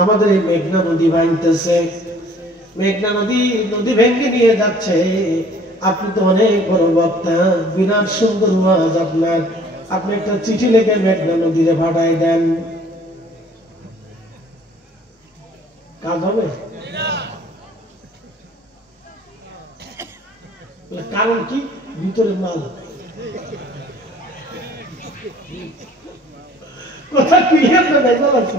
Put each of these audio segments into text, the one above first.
আমাদের এই মেঘনা নদী ভাঙতেছে, মেঘনা নদী ভেঙে নিয়ে যাচ্ছে। আপনি তো অনেক বড় বক্তা, বিরাট সুন্দর ওয়াজ আপনার, আপনি একটা চিঠি লিখে মেঘনা নদীরে পাঠাই দেন, কাজ হবে? কারণ কি? ভিতরে মাল, কথা ক্লিয়ার না দেখা যাচ্ছে,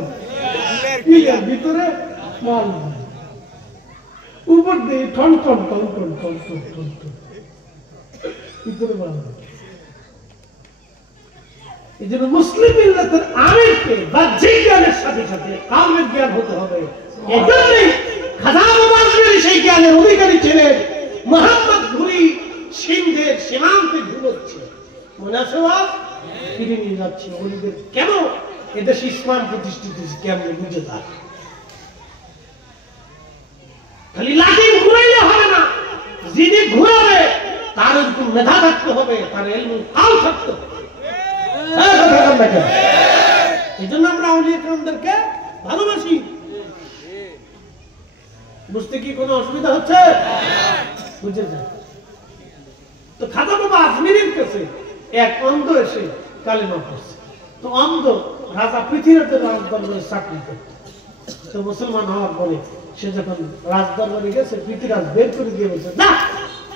ক্লিয়ার, ভিতরে মাল, উপর দিয়ে ঠন ঠন ঠন ঠন ঠন ঠন ঠন ঠন, ভিতরে মাল। এই জন্য মুসলিম মিল্লাতের আমিরকে বাহ্যিক জ্ঞানের সাথে সাথে কালবের জ্ঞান হতে হবে। এজন্যই হাজারো বছরের সেই জ্ঞানের অধিকারী ছিলেন মুহাম্মদ ঘুরি সিন্ধের সীমান্তে ঘুরছে, মনে আছে? ফিরে নিয়ে যাচ্ছে ওদের। কেন? এদেশে ইসলাম প্রতিষ্ঠিত হয়েছে, কেমন বুঝে তার। খালি লাঠি ঘুরাইলে হবে না, যিনি ঘুরাবে তার একটু মেধা থাকতে হবে, তার ইলমুল কাল থাকতে হবে। এই জন্য আমরা আউলিয়া কেরামদেরকে ভালোবাসি। বুঝতে কি কোনো অসুবিধা হচ্ছে? বুঝে যান। তো খাজা বাবা আজমিরের কাছে এক অন্ধ এসে কালেমা পড়ছে। তো অন্ধ রাজা পৃথিবীতে রাজদরবারে চাকরি করত। তো মুসলমান হওয়ার পরে সে যখন রাজদরবারে গেছে, পৃথিরাজ বের করে দিয়ে বলছে, না,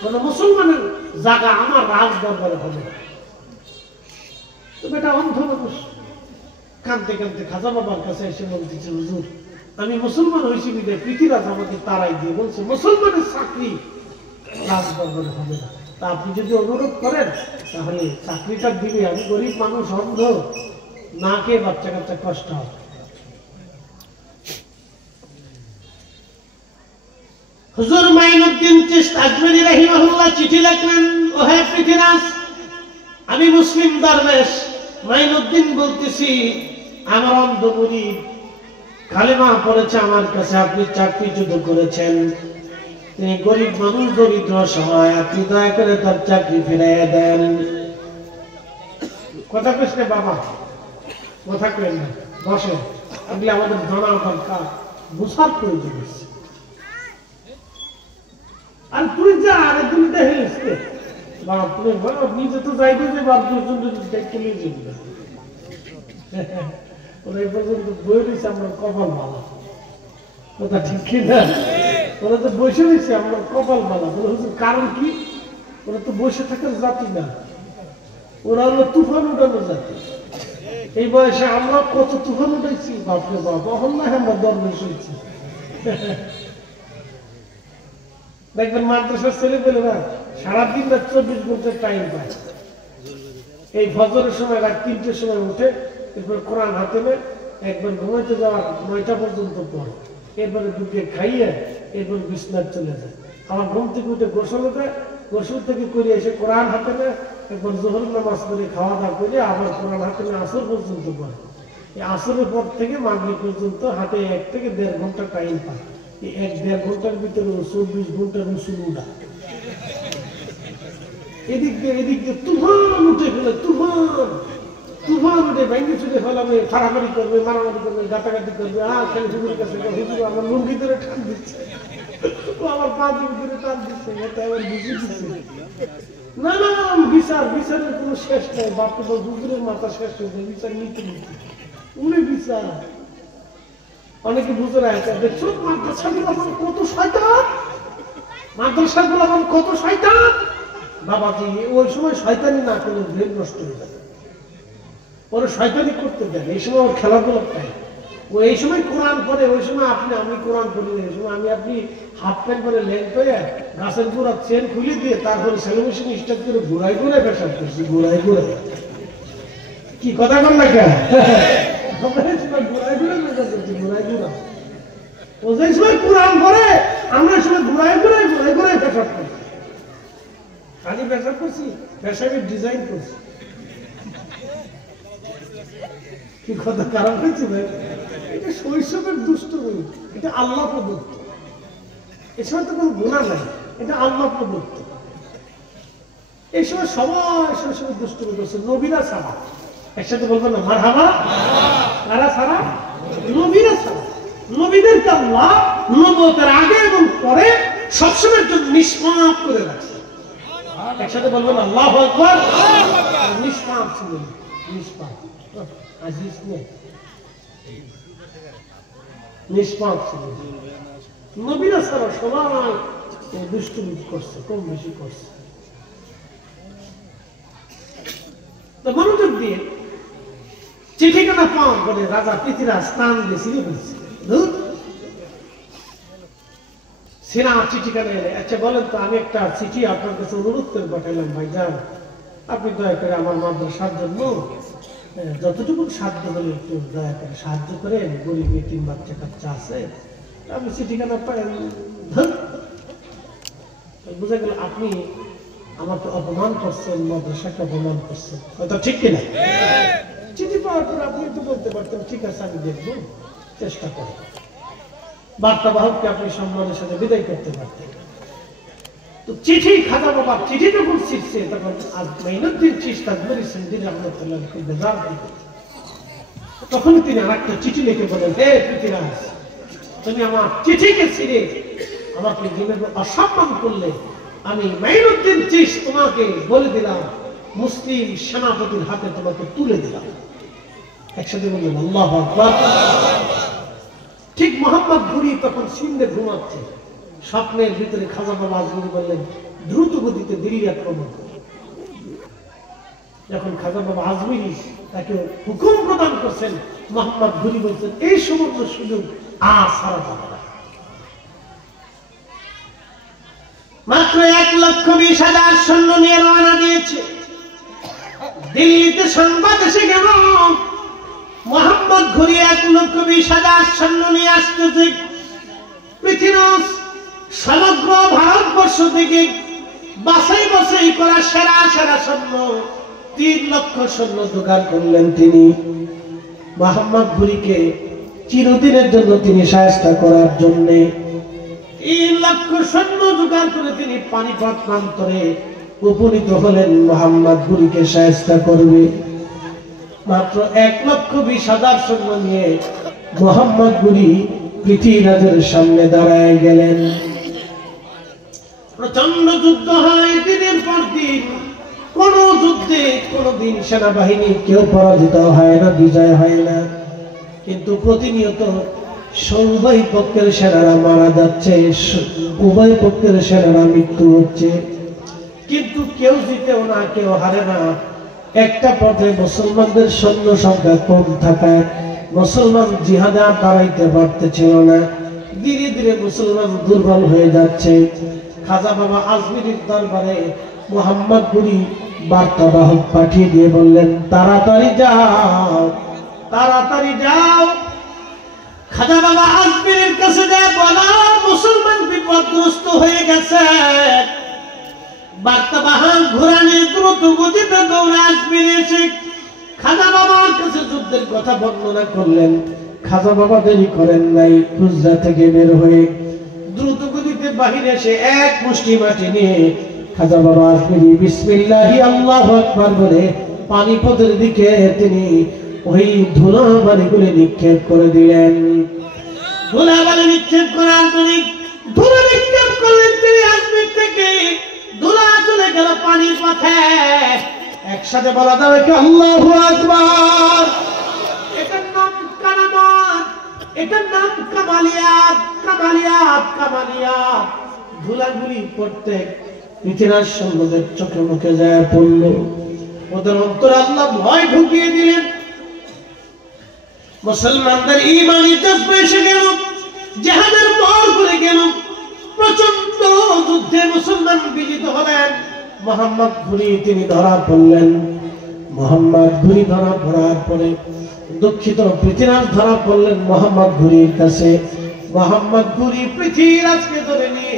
কোন মুসলমানের জায়গা আমার রাজদরবারে হবে না। তো বেটা অন্ধ মানুষ কাঁদতে কাঁদতে খাজা বাবার কাছে এসে বলতেছে, হুজুর, আমি মুসলমান হয়েছি বিদে পৃথিরাজ আমাকে তারাই দিয়ে বলছে মুসলমানের চাকরি রাজদরবারে হবে না। তা আপনি যদি অনুরোধ করেন তাহলে চাকরিটা দিবে। আমি গরিব মানুষ, অন্ধ, না খেয়ে বাচ্চা কাচ্চা কষ্ট হবে। হুজুর মাইনুদ্দিন চিশতি আজমেরী রাহিমাহুল্লাহ চিঠি লিখলেন, ওহে পৃথিরাজ, আমি মুসলিম দরবেশ মাইনুদ্দিন বলতেছি, আমার অন্ধ মুরিদ কালেমা পড়েছে আমার কাছে, আপনি চাকরিচ্যুত করেছেন, তিনি গরিব মানুষ, দরিদ্র সহায়, আপনি দয়া করে তার চাকরি ফিরাইয়া দেন। কথা কইস না বাবা, কথা কইেন না, বসে, এগুলি আমাদের জানা দরকার, বুঝার প্রয়োজন আছে। আর তুই যা, আর দুইটা হেলছে বাবা, তুমি বলো নিজে তো যাইবে যে বাপ দুজন দেখতে নিয়ে যাবে। ওরা এই পর্যন্ত বই দিচ্ছে আমরা কপাল ভালো, কথা ঠিক কিনা? ওরা তো বসে দিচ্ছে আমরা কপাল ভালো। কারণ কি? ওরা তো বসে থাকার জাতি না, ওরা হলো তুফান উঠানোর জাতি। এই বয়সে আমরা কত তুফান উঠাইছি, বাপরে বাপ, অহন না আমরা দরবেশ হয়েছি। দেখবেন মাদ্রাসার ছেলে পেলে না সারাদিন রাত 24 ঘন্টা টাইম পায়। এই ফজরের সময় রাত 3টের সময় উঠে, এরপর কোরআন হাতে নেয়, একবার ঘুমাইতে যাওয়ার 9টা পর্যন্ত পড়ে, এরপরে দুধে খাইয়ে এরপর বিছনায় চলে যায়। আমার ঘুম থেকে উঠে গোসল দেয়, গোসল থেকে করে এসে কোরআন হাতে নেয়, একবার জোহর নামাজ করে খাওয়া দাওয়া করে আবার কোরআন হাতে নিয়ে আসর পর্যন্ত পড়ে। এই আসরের পর থেকে মাগরিব পর্যন্ত হাতে 1 থেকে 1.5 ঘন্টা টাইম পায়। এই 1-1.5 ঘন্টার ভিতরে 24 ঘন্টার রসুল উঠা। এদিক দিয়ে তুফান উঠে ফেলে, তুফান উঠে ভেঙে চুটে ফেলাবে, ফাড়াফাড়ি করবে, মারামারি করবে, গাতাগাতি করবে। খালি হুজুরের কাছে, হুজুর আমার লুঙ্গি ধরে টান দিচ্ছে, ও আমার পাঁচের ভিতরে টান দিচ্ছে, এটা আবার বুঝে দিচ্ছে। নানান বিচারের কোনো শেষ নাই। বাপকে তো হুজুরের মাথা শেষ হয়ে যায়, বিচার নিতে উনি বিচার। অনেকে বুঝে না, দেখছো মাদ্রাসাগুলো কত শয়তান, মাদ্রাসাগুলো কত শয়তান। বাবাজি ওই সময় শয়তানি না করলে ব্রেন নষ্ট হয়ে যাবে, ওরা শয়তানি করতে দেন। এই সময় ওর খেলাধুলো পায়, ও এই সময় কোরআন পড়ে, ওই সময় আমি কোরআন পড়ি না। এই সময় আপনি হাফ প্যান্ট পরে ল্যাংট হয়ে গাছের গোড়া চেন খুলে দিয়ে তারপরে সেলিব্রেশন স্টার্ট করে ঘুরাই পেশাব করছি, ঘুরাই কি কথা বল না কেন? ও যে সময় কোরআন পড়ে, আমরা সময় ঘুরাই পেশাব করছি। খালি পেশাব করছি, পেশাবের ডিজাইন করছি। কি কথা খারাপ হয়েছে ভাই? এটা শৈশবের দুষ্ট রূপ, এটা আল্লাহ প্রদত্ত। এ সময় তো কোনো গুনাহ নাই, এটা আল্লাহ প্রদত্ত। এই সময় সবাই শৈশবের দুষ্ট রূপ করছে, নবীরা ছাড়া। একসাথে বলবেন না মারহাবা? কারা ছাড়া? নবীরা ছাড়া। নবীদেরকে আল্লাহ নবুয়তের আগে এবং পরে সবসময়ের জন্য নিষ্পাপ করে রাখছে। একসাথে বলবেন আল্লাহু আকবার। নিষ্পাপ ছিলেন, নিষ্পাপ, আজিজ নেই, নিষ্পাপ ছিলেন। নবীরা সারা সবাই দুষ্টুমি করছে, কম বেশি করছে। তো মনোযোগ দিয়ে চিঠিখানা পাওয়ার পরে রাজা পৃথিবীরাজ স্থান দিয়ে সিঁড়ে বলছে, সিনা চিঠিখানা এলে, আচ্ছা বলেন তো, আমি একটা চিঠি আপনার কাছে অনুরোধ করে পাঠাইলাম, ভাইজান আপনি দয়া করে আমার মাদ্রাসার জন্য যতটুকু সাধ্য হলে একটু দয়া করে সাহায্য করেন, গরিব এতিম বাচ্চা কাচ্চা আছে। আমি চিঠিখানা পাই, বুঝা গেল আপনি আমাকে অপমান করছেন, মাদ্রাসাকে অপমান করছেন, হয়তো ঠিক কিনা? চিঠি পাওয়ার পর আপনি তো বলতে পারতেন ঠিক আছে আমি দেখবো, চেষ্টা করব। বার্তাবাহককে আপনি সম্মানের সাথে বিদায় করতে পারতেন। তো চিঠি খাজা বাবা চিঠি যখন শিখছে তখন মাইনুদ্দিন চিশতি তাজমুরী রহমাতুল্লাহ খুব বেজার দিল। তখন তিনি আরেকটা চিঠি লিখে বলেন, হে পৃথিবীরাজ, তুমি আমার চিঠিকে ছিঁড়ে আমাকে যেভাবে অসম্মান করলে, আমি মাইনুদ্দিন চিশতি তোমাকে বলে দিলাম, মুসলিম সেনাপতির হাতে তোমাকে তুলে দিলাম। একসাথে বললেন আল্লাহু আকবার। ঠিক মোহাম্মদ ঘুরি তখন সিন্ধে ঘুমাচ্ছে, স্বপ্নের ভিতরে খাজা বাবা আজমিরি বললেন দ্রুত গতিতে দিল্লি আক্রমণ করে। যখন খাজা বাবা আজমিরি তাকে হুকুম প্রদান করছেন, মোহাম্মদ ঘুরি বলছেন এই সমস্ত সুযোগ আর ছাড়া যাবে না। মাত্র 1,20,000 সৈন্য নিয়ে রওনা দিয়েছে। দিল্লিতে সংবাদ এসে গেল মোহাম্মদ ঘুরি 1,20,000 সৈন্য নিয়ে আসতেছে। পৃথিবীর সমগ্র ভারতবর্ষ থেকে বাছাই বাছাই করা সেরা সেরা সৈন্য 3 লক্ষ সৈন্য জোগাড় করলেন তিনি। মোহাম্মদ ঘুরিকে চিরদিনের জন্য তিনি শায়েস্তা করার জন্য 3 লক্ষ সৈন্য জোগাড় করে তিনি পানিপথ প্রান্তরে উপনীত হলেন। মোহাম্মদ ঘুরিকে শায়েস্তা করবে। মাত্র 1,20,000 সৈন্য নিয়ে মোহাম্মদ ঘুরি পৃথিবীরাজের সামনে দাঁড়ায় গেলেন। প্রচন্ড যুদ্ধ হয় দিনের পর দিন। কোন যুদ্ধে কোনদিন সেনাবাহিনী কেউ পরাজিত হয় না, বিজয় হয় না, কিন্তু প্রতিনিয়ত উভয় পক্ষের সেনারা মারা যাচ্ছে, উভয় পক্ষের সেনারা মৃত্যু হচ্ছে, কিন্তু কেউ জিতেও না, কেউ হারে না। একটা পর্যায়ে মুসলমানদের সৈন্য সংখ্যা কম থাকায় মুসলমান জিহাদে আর দাঁড়াইতে পারতেছিল না। ধীরে ধীরে মুসলমান দুর্বল হয়ে যাচ্ছে। খাজা বাবা আজমিরির দরবারে মোহাম্মদ ঘুরি বার্তাবাহক পাঠিয়ে দিয়ে বললেন, তাড়াতাড়ি যাও, তাড়াতাড়ি যাও, খাজা বাবা আজমিরের কাছে যায় বলা মুসলমান বিপদগ্রস্ত হয়ে গেছে। বার্তাবাহক ঘোড়া নিয়ে দ্রুত গতিতে দৌড়ে আজমিরে এসে খাজা বাবার কাছে যুদ্ধের কথা বর্ণনা করলেন। খাজা বাবা দেরি করেন নাই, গুজরা থেকে বের হয়ে দ্রুত গতিতে বাহিরে এসে এক মুষ্টি মাটি নিয়ে খাজা বাবা আজমিরি বিসমিল্লাহি আল্লাহু আকবার বলে পানিপথের দিকে তিনি ওই ধুলাবালিগুলি নিক্ষেপ করে দিলেন। ধুলাবালি নিক্ষেপ করার পরে ধুলা নিক্ষেপ করলেন তিনি। আজমির থেকে ধুলা চলে গেল পানির পথে। একসাথে বলা যাবে কি আল্লাহু আকবার। এটার নাম কারামাত, এটার নাম কামালিয়াত, কামালিয়াত, কামালিয়াত। ধুলাগুলি পড়তে পৃথিবীর সৈন্যদের চোখে মুখে যায় পড়ল। ওদের অন্তরে আল্লাহ ভয় ঢুকিয়ে দিলেন। মুসলমানদের ঈমানি জজ্বা এসে গেল, জিহাদের মোড় ঘুরে গেল। প্রচন্ড যুদ্ধে মুসলমান বিজিত হলেন। মোহাম্মদ ঘুরি তিনি ধরা পড়লেন। মোহাম্মদ ঘুরি ধরা পড়ার পরে দুঃখিত পৃথিবীরাজ ধরা পড়লেন মোহাম্মদ ঘুরির কাছে। মোহাম্মদ ঘুরি পৃথিবীরাজকে ধরে নিয়ে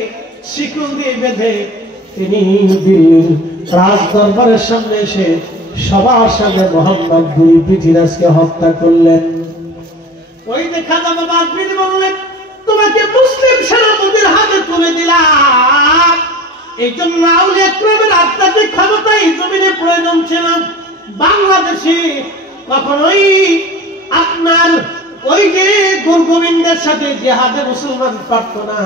শিকল দিয়ে বেঁধে তিনি দিল্লির রাজ দরবারের সামনে এসে সবার সামনে মোহাম্মদ ঘুরি পৃথিবীরাজকে হত্যা করলেন। ওই দেখা যাবে বাদবিনী বললেন, তোমাকে মুসলিম সেনাপতির হাতে তুলে দিলাম, এই জন্য আউলিয়া ক্রমের আধ্যাত্মিক ক্ষমতা এই জমিনে প্রয়োজন ছিল। বাংলাদেশে কখনোই আপনার ওই যে গোবিন্দের সাথে জিহাদে মুসলমান পারত না,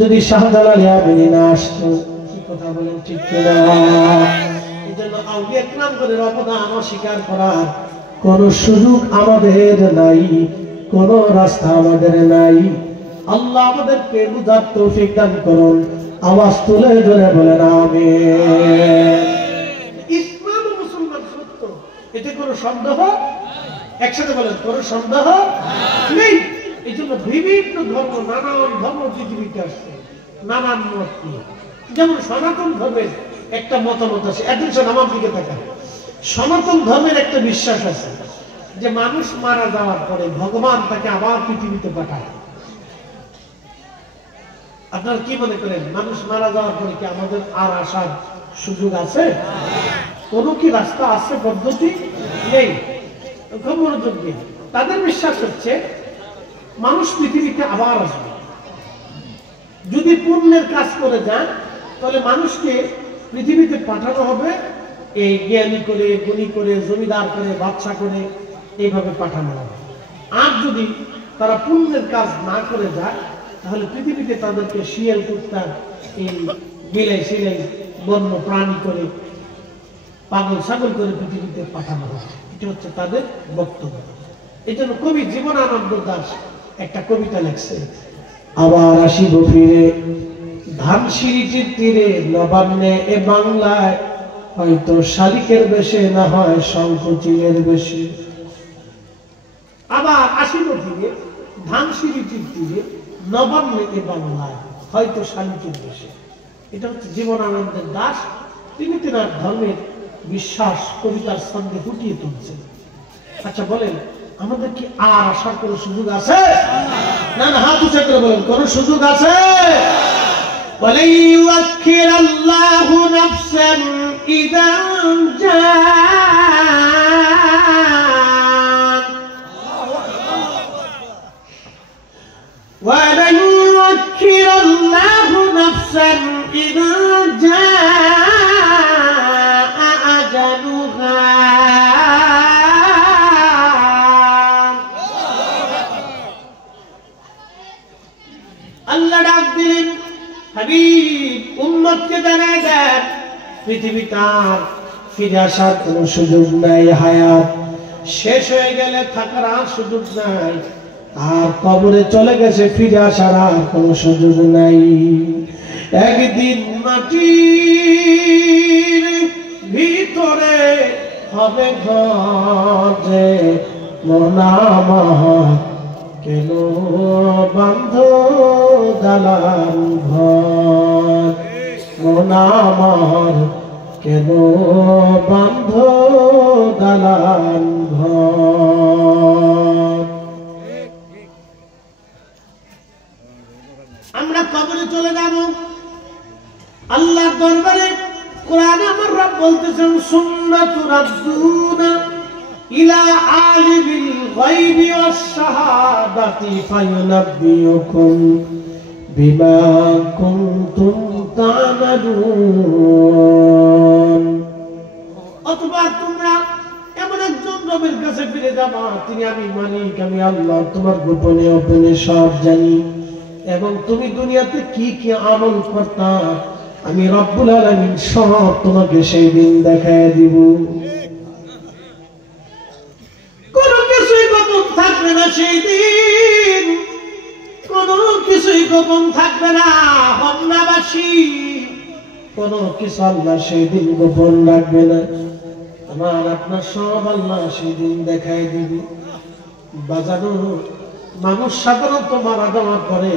যদি শাহজালাল ইয়ামানি না আসতো। কি কথা বলেন, ঠিক কিনা? এই জন্য আউলিয়া কিরাম করে অবদান অস্বীকার করার কোন সুযোগ আমাদের নাই, কোন রাস্তা আমাদের নাই। আল্লাহ আমাদেরকে বুঝার তৌফিক দান করুন। আওয়াজ তুলে ধরে বলেন আমিন। ইসলাম ও মুসলমান সত্য, এতে কোনো সন্দেহ, একসাথে বলেন, কোনো সন্দেহ নেই। এই জন্য বিভিন্ন ধর্ম, নানান ধর্ম পৃথিবীতে আসছে, নানান মত নিয়ে। যেমন সনাতন ধর্মের একটা মতামত আছে, একজন আমার দিকে তাকায়। সনাতন ধর্মের একটা বিশ্বাস আছে যে মানুষ মারা যাওয়ার পরে ভগবান তাকে আবার পৃথিবীতে পাঠায়। আপনারা কি মনে করেন, মানুষ মারা যাওয়ার পরে কি আমাদের আর আসার সুযোগ আছে? কোনো কি রাস্তা আছে, পদ্ধতি নেই? খুব মনোযোগ দিয়ে। তাদের বিশ্বাস হচ্ছে মানুষ পৃথিবীতে আবার আসবে। যদি পুণ্যের কাজ করে যান তাহলে মানুষকে পৃথিবীতে পাঠানো হবে এই জ্ঞানী করে, গুণী করে, জমিদার করে, বাদশা করে, এইভাবে পাঠানো হবে। আর যদি তারা পুণ্যের কাজ না করে যায় তাহলে পৃথিবীতে তাদেরকে শিয়াল, কুত্তা, এই বিলাই সিলাই বন্য প্রাণী করে, পাগল ছাগল করে পৃথিবীতে পাঠানো হবে। এটা হচ্ছে তাদের বক্তব্য। এই জন্য কবি জীবনানন্দ দাশ একটা কবিতা লিখছে, আবার আসিব ফিরে ধানসিঁড়িটির তীরে, নবান্নে এ বাংলায়, হয়তো শালিকের বেশে, না হয় শঙ্খচিলের বেশে। আবার আসিব ফিরে ধানসিঁড়িটির তীরে, নবান্নে এ বাংলায়, হয়তো শালিকের বেশে। এটা হচ্ছে জীবনানন্দের দাশ। তিনি তেনার ধর্মের বিশ্বাস কবিতার সঙ্গে ফুটিয়ে তুলছেন। আচ্ছা বলেন, আমাদের কি আর আসার কোন সুযোগ আছে? না না, হাত উঁচা করে বলেন, কোন সুযোগ আছে? বলে ইউআখির আল্লাহু নাফসান ইযা জাআ ওয়া লা ইউআখির আল্লাহু নাফসান ইযা জাআ আজালুহা। আল্লাহ ডাক দিলেন, হাবিব উম্মতকে জানায় দেন, পৃথিবী তার ফিরে আসার কোনো সুযোগ নাই। হায়াত শেষ হয়ে গেলে থাকার আর সুযোগ নাই। আর কবরে চলে গেছে, ফিরে আসার আর কোনো সুযোগ নাই। একদিন মাটির ভিতরে হবে ঘরে মোনামা, কেন বন্ধ দালান ঘর, মোনামার কেন বন্ধ দালান ঘর। আমরা কবরে চলে যাব, আল্লাহর দরবারে। কোরআনে আমার রব বলতেছেন, সুন্নাতু রাদ্দুনা ইলা আলিমিল গায়বি ওয়াশ শাহাদাতি ফায়ুনাব্বিউকুম বিমা কুনতুম তা'মালুন। অথবা তোমরা এমন একজন রবের কাছে ফিরে যাবা, তিনি আমি মালিক, আমি আল্লাহ, তোমার গোপনে গোপনে সব জানি, এবং তুমি দুনিয়াতে কি কি আমল করতা আমি রব্বুল আলামিন সব তোমাকে সেই দিন দেখায় দিব। কোনো কিছুই গোপন থাকবে না সেই দিন, কোনো কিছুই গোপন থাকবে না। হন্নাবাসী কোনো কিছু আল্লাহ সেই দিন গোপন রাখবে না। আমার আপনার সব আল্লাহ সেই দিন দেখায় দিবে। বাজানো মানুষ সাধারণত মারা যাওয়ার পরে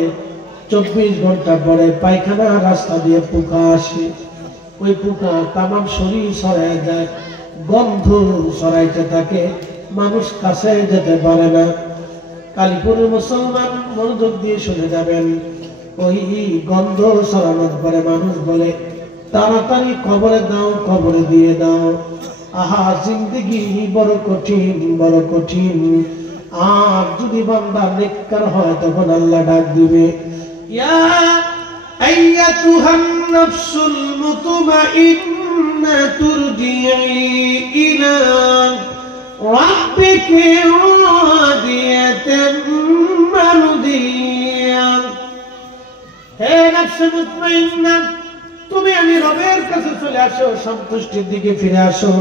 24 ঘন্টা পরে পায়খানা রাস্তা দিয়ে পোকা আসে, ওই পোকা তামাম শরীর ছড়ায় যায়, গন্ধ ছড়াইতে থাকে, মানুষ কাছে যেতে পারে না। কালীপুরের মুসলমান মনোযোগ দিয়ে শুনে যাবেন, ওই গন্ধ ছড়ানোর পরে মানুষ বলে, তাড়াতাড়ি কবরে দাও, কবরে দিয়ে দাও। আহা, জিন্দেগি বড় কঠিন, বড় কঠিন। আর যদি বান্দা নেককার হয় তখন আল্লাহ ডাক দিবে, ইয়া আইয়াতুহান নাফসুল মুতমাইন্না তুরজিই ইলা ربك راضية مرضية হে নফস মুতমাইন্না তুমি আমি রবের কাছে চলে আসো সন্তুষ্টির দিকে ফিরে আসো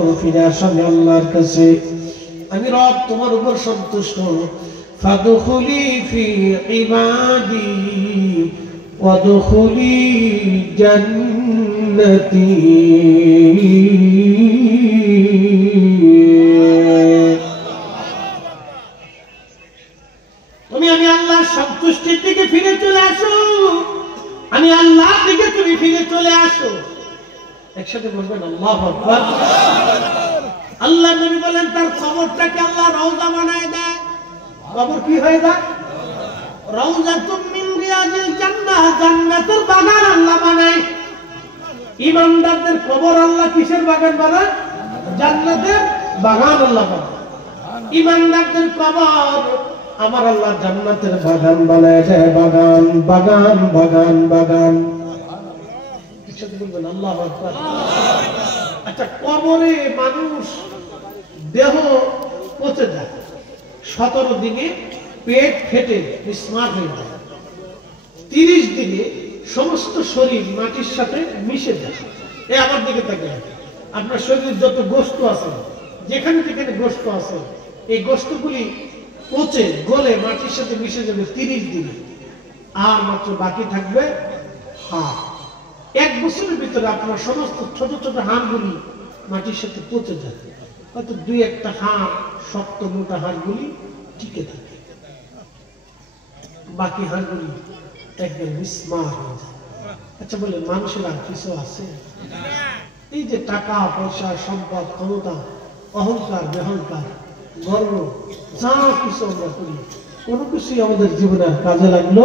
আমি আল্লাহর কাছে আমি রব তোমার উপর সন্তুষ্ট ফাদখুলি ফি ইবাদি ওয়াদখুলি জান্নাতি তুমি আমি আল্লাহর সন্তুষ্টির দিকে ফিরে চলে আসো আমি আল্লাহর দিকে তুমি ফিরে চলে আসো একসাথে বলবেন আল্লাহু আকবার আল্লাহ নবী বলেন তার কবরটাকে আল্লাহ রওজা বানায় দেয় কবর কি হয়ে যায় রওজাতুম মিন রিয়াজিল জান্নাহ জান্নাতের বাগান আল্লাহ বানায় ঈমানদারদের কবর আল্লাহ কিসের বাগান বানায় জান্নাতের বাগান আল্লাহ বানায় ঈমানদারদের কবর আমার আল্লাহ জান্নাতের বাগান বানায় দেয় বাগান বাগান বাগান বাগান একসাথে বলবেন আল্লাহু আকবার আচ্ছা কবরে মানুষ দেহ পচে যায় 17 দিনে পেট ফেটে বিস্মার হয়ে যায় 30 দিনে সমস্ত শরীর মাটির সাথে মিশে যায় এই আমার দিকে তাকান আপনার শরীরে যত গোশত আছে যেখানে যেখানে গোশত আছে এই গোশতগুলি পচে গলে মাটির সাথে মিশে যাবে 30 দিনে আর মাত্র বাকি থাকবে হাড় 1 বছরের ভিতরে আপনার সমস্ত ছোট ছোট হাড়গুলি মাটির সাথে পচে যায় হয়তো 2-1টা হাড় শক্ত মোটা হাড়গুলি টিকে থাকে বাকি হাড়গুলি একদম বিস্মার হয়ে যায় আচ্ছা বলে মানুষের আর কিছু আছে এই যে টাকা পয়সা সম্পদ ক্ষমতা অহংকার বেহংকার গর্ব যা কিছু আমরা করি কোনো কিছুই আমাদের জীবনের কাজে লাগলো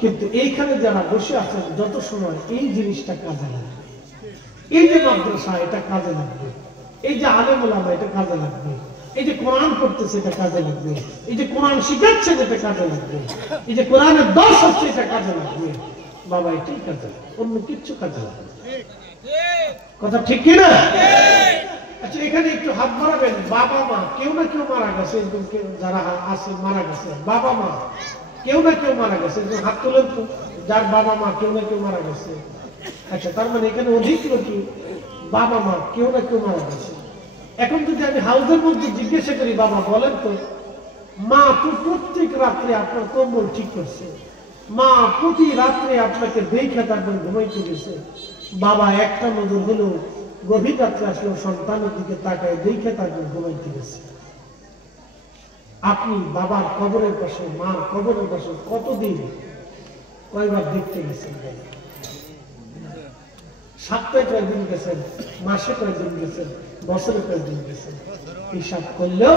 কিন্তু এইখানে যারা বসে আছেন যত সময় এই জিনিসটা কাজে লাগবে এই যে মাদ্রাসা এটা কাজে লাগবে এই যে আলেম ওলামা এটা কাজে লাগবে এই যে কোরআন পড়তেছে এটা কাজে লাগবে এই যে কোরআন শিখাচ্ছে এটা কাজে লাগবে এই যে কোরআনের দর্শ হচ্ছে এটা কাজে লাগবে বাবা এটাই কাজে লাগবে অন্য কিচ্ছু কাজে লাগবে কথা ঠিক কিনা আচ্ছা এখানে একটু হাত বাড়াবেন বাবা মা কেউ না কেউ মারা গেছে যারা আছে মারা গেছে বাবা মা কেউ না কেউ মারা গেছে হাত তোলেন তো যার বাবা মা কেউ না কেউ মারা গেছে আচ্ছা তার মানে এখানে অধিক লোকই বাবা মা কেউ না কেউ মারা গেছে এখন যদি আমি হাউসের মধ্যে জিজ্ঞাসা করি বাবা বলেন তো মা তো প্রত্যেক রাত্রে আপনার কম্বল ঠিক করছে মা প্রতি রাত্রে আপনাকে দেখে তারপর ঘুমাইতে গেছে বাবা একটা নজর হলো গভীর রাত্রে আসলে সন্তানের দিকে তাকায় দেখে তারপর ঘুমাইতে গেছে আপনি বাবার কবরের পাশে মার কবরের পাশে কতদিন কয়বার দেখতে গেছেন সপ্তাহে কয়েকদিন গেছেন মাসে কয়েকদিন গেছেন বছরে কয়েকদিন গেছেন হিসাব করলেও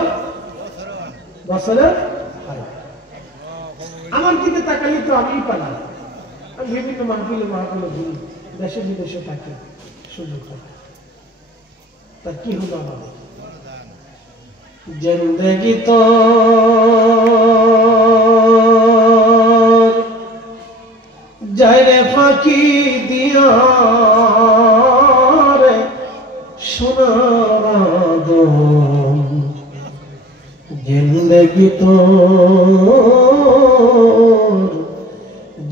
বছরে আমার দিকে তাকালে তো আমিই পারি আমি বিভিন্ন মাহফিলে মহাফিলে ঘুরি দেশে বিদেশে থাকি সুযোগ হয় তার কি হলো আমাদের জিন্দেগি তো যারে ফাঁকি দিয়া রে সোনার জিন্দেগি তো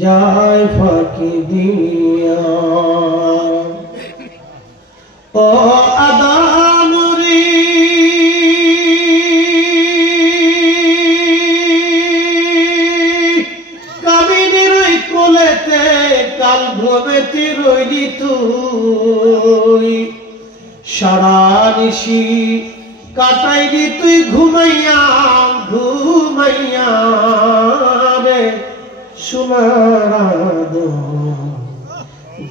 যায় ফাঁকি দিয়া ও আদামুরি কামিনীর কোলেতে কাল ভ্রমেতে রইলি তুই সারা নিশি কাটাইলি তুই ঘুমাইয়া ঘুমাইয়া রে সোনার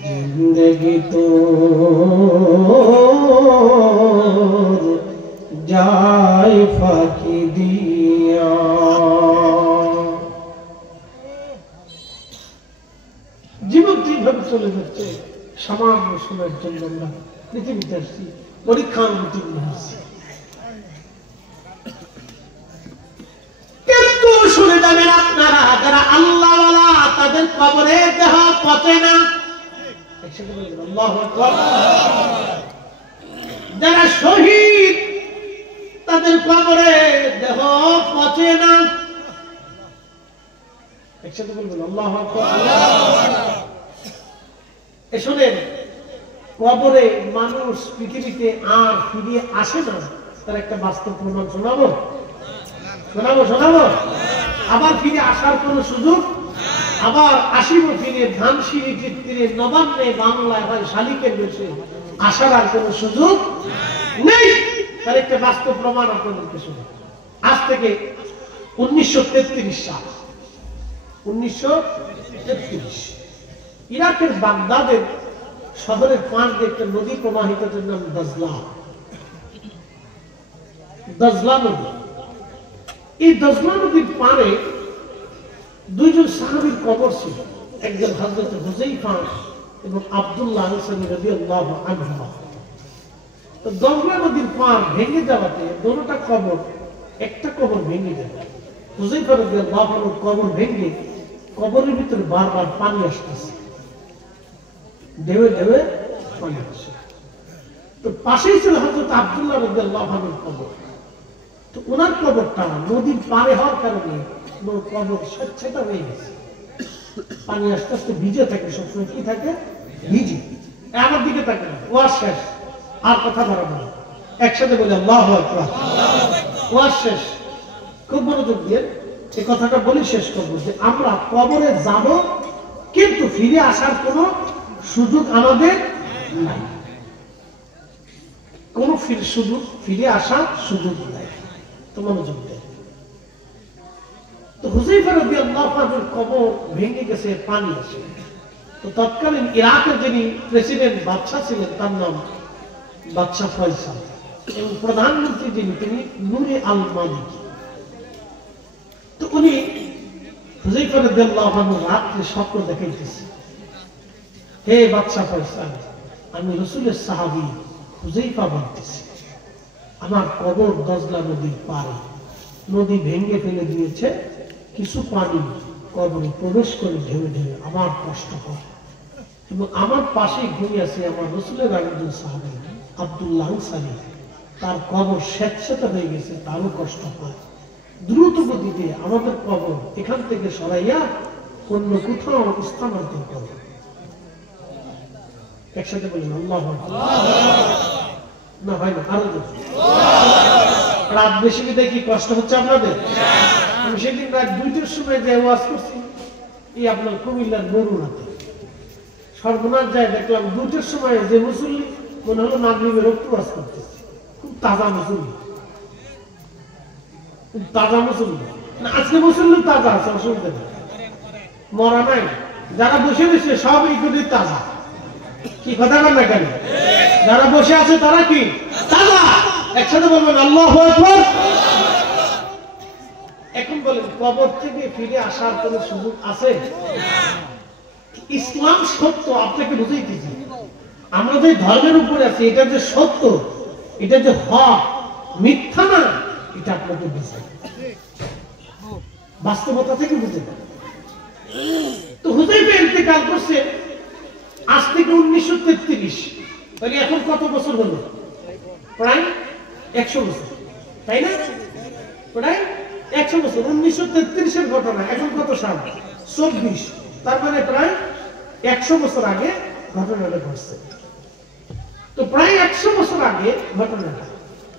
জিন্দেগি তো যায় ফাঁকি দিয়া জীবন কিভাবে চলে যাচ্ছে সামান্য সময়ের জন্য আমরা পৃথিবীতে আসছি পরীক্ষার উত্তীর্ণ হচ্ছি কিন্তু শুনে যাবেন আপনারা যারা আল্লাহওয়ালা তাদের কবরে দেহ পচে না যারা শহীদ তাদের কবরে দেহ পচে না। একসাথে বলবেন আল্লাহু আকবার। শোনেন, কবরে মানুষ পৃথিবীতে আর ফিরে আসে না, তার একটা বাস্তব প্রমাণ শোনাবো শোনাবো শোনাবো। আবার ফিরে আসার কোন সুযোগ, আবার আসিব ফিরে ধানসিঁড়িটির তীরে নবান্নে বাংলায় হয় শালিকের বেশে, আসার আর কোন সুযোগ নেই। তার একটা বাস্তব প্রমাণ আপনাদেরকে শোনা। আজ থেকে 1933 সাল, 1933 ইরাকের বাগদাদের শহরের পাশ দিয়ে একটা নদী প্রবাহিত, নাম দজলা। দজলা নদী। এই দজলা নদীর পাড়ে দুইজন সাহাবীর কবর ছিল, একজন হযরত হুযায়ফা এবং আব্দুল্লাহ রাদিয়াল্লাহু আনহু। তো দজলা নদীর পাড় ভেঙে যাওয়াতে দুটোটা কবর, একটা কবর ভেঙে গেল। হুযায়ফা রাদিয়াল্লাহু আনহুর কবর ভেঙে কবরের ভিতরে বারবার পানি আসতেছে, ঢেউে ঢেউে পানি আসছে। তো পাশেই ছিল হযরত আব্দুল্লাহ রাদিয়াল্লাহু আনহুর কবর। তো ওনার কবরটা নদীর পারে হওয়ার কারণে কবর স্বচ্ছতা হয়ে গেছে, পানি আস্তে আস্তে ভিজে থাকে, সবসময় কি থাকে, ভিজে। আমার দিকে থাকে না, ওয়াজ শেষ, আর কথা বাড়াবো না, একসাথে বলে আল্লাহু আকবার। ওয়াজ শেষ, খুব মনোযোগ দিয়ে এই কথাটা বলে শেষ করবো যে আমরা কবরে যাব, কিন্তু ফিরে আসার কোন সুযোগ আমাদের নাই, কোন সুযোগ, ফিরে আসার সুযোগ নাই। তো মনোযোগ দেয়। তো হুযায়ফা রাদিয়াল্লাহু আনহুর কবর ভেঙে গেছে, পানি আসে। তো তৎকালীন ইরাকের যিনি প্রেসিডেন্ট বাদশা ছিলেন, তার নাম বাদশা ফয়সাল, এবং প্রধানমন্ত্রী যিনি, তিনি নূরে আল মালিকি। তো উনি হুযায়ফা রাদিয়াল্লাহু আনহু রাত্রে স্বপ্ন দেখাইতেছে, হে বাদশা ফয়সাল, আমি রাসূলের সাহাবী হুযায়ফা বলতেছি, আমার কবর দজলা নদীর পাড়ে, নদী ভেঙে ফেলে দিয়েছে, কিছু পানি কবরে প্রবেশ করে ঢেউে ঢেউে আমার কষ্ট হয়, এবং আমার পাশে ঘুমিয়ে আছে আমার রাসূলের একজন সাহাবী আব্দুল্লাহ আনসারী, তার কবর স্বেচ্ছাতা হয়ে গেছে, তারও কষ্ট হয়। দ্রুত গতিতে আমাদের কবর এখান থেকে সরাইয়া অন্য কোথাও স্থানান্তর করো। একসাথে বলেন আল্লাহু আকবার। না হয় না, আরো রাত বেশি বিদায় কি কষ্ট হচ্ছে আপনাদের? আমি সেদিন রাত 2টার সময় যে ওয়াজ করছি, এই আপনার কুমিল্লার বরুণাতে সর্বনাশ যায়, দেখলাম 2টার সময় যে মুসল্লি মনে হলো মাগরিবের রক্ত ওয়াজ করতেছে, খুব তাজা মুসল্লি, খুব তাজা মুসল্লি। না আজকে মুসল্লি তাজা আছে, অসুবিধা নেই, মরা নাই। যারা বসে বসে সব ইকুটি তাজা, কি কথা বল না কেন? যারা বসে আছে তারা কি তাজা? একসাথে বলবেন আল্লাহু আকবার। এখন বলেন, কবর থেকে ফিরে আসার কোন সুযোগ আছে? ইসলাম সত্য, আপনাকে বুঝাইতেছি। আমরা যে ধর্মের উপরে আছি, এটা যে সত্য, এটা যে হক, মিথ্যা না, এটা আপনাকে বুঝাই, বাস্তবতা থেকে বুঝে দেন। তো হুযায়ফা ইন্তেকাল করছে আজ থেকে 1933, তাহলে এখন কত বছর হলো? প্রায় 100 বছর, তাই না? প্রায় 100 বছর। 1933-এর ঘটনা, এখন কত সাল? 24, তার মানে প্রায় 100 বছর আগে ঘটনাটা ঘটছে। তো প্রায় 100 বছর আগে ঘটনাটা,